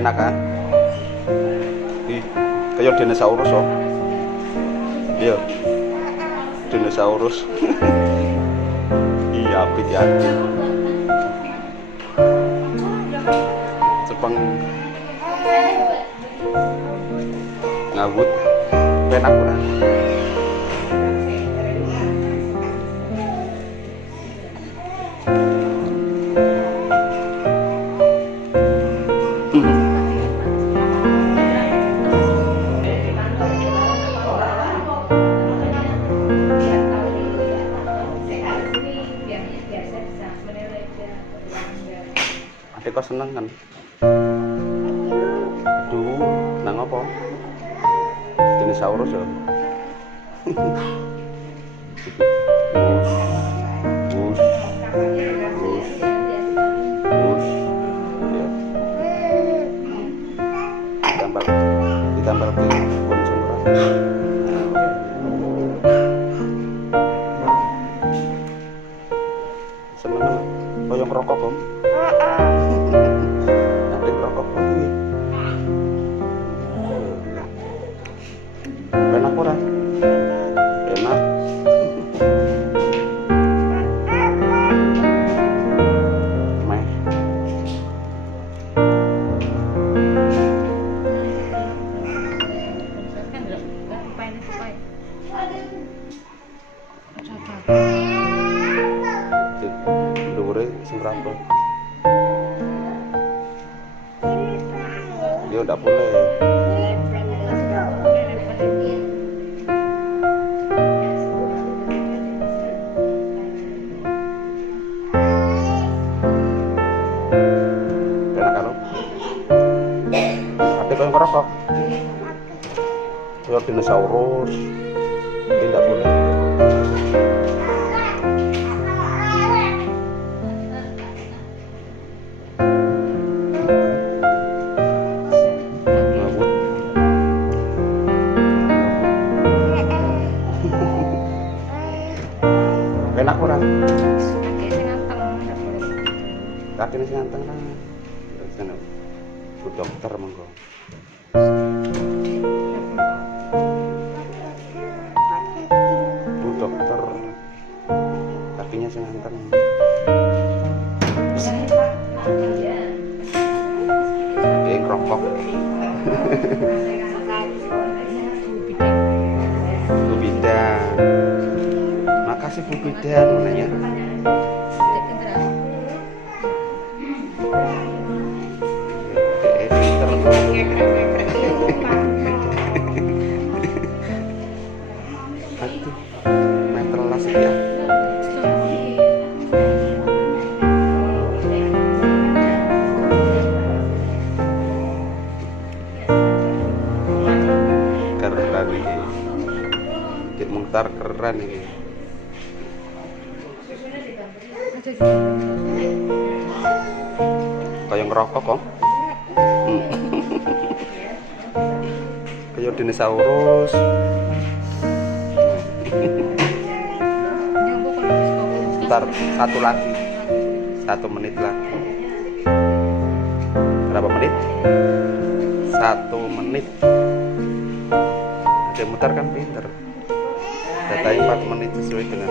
Penak kan? Ih, kayak dinosaurus oh. Iya. Dinosaurus. Iya, apik ya. Cepeng ngawut penak ora. Adek kok seneng kan? Aduh, nang apa? Dinosaurus ya. Bus. Ya. Ditambah konsum seneng kan? Koyo ngerokok kok. Adek ngerokok kok iki. Penak ora? Enak. Meh. Dhuwure sing rampung. Dia ndak boleh. Enak kan? Adek kok ngerokok. Kayak dinosaurus. Ini ndak boleh. Enak ora? Kakine sing anteng lah. Sana. Bu dokter monggo. Bu dokter. Kakinya sing anteng. Kayak ngerokok. Bu Bidan. Makasih Bu Bidan nanya. Aduh, meter las ya. Keren ini. Dik Mukhtar keren ini. Kayak ngerokok kok. Kayak dinosaurus. Ntar satu lagi, 1 menit lagi. Berapa menit? 1 menit. Ada mutar kan pinter. Datanya 4 menit sesuai dengan.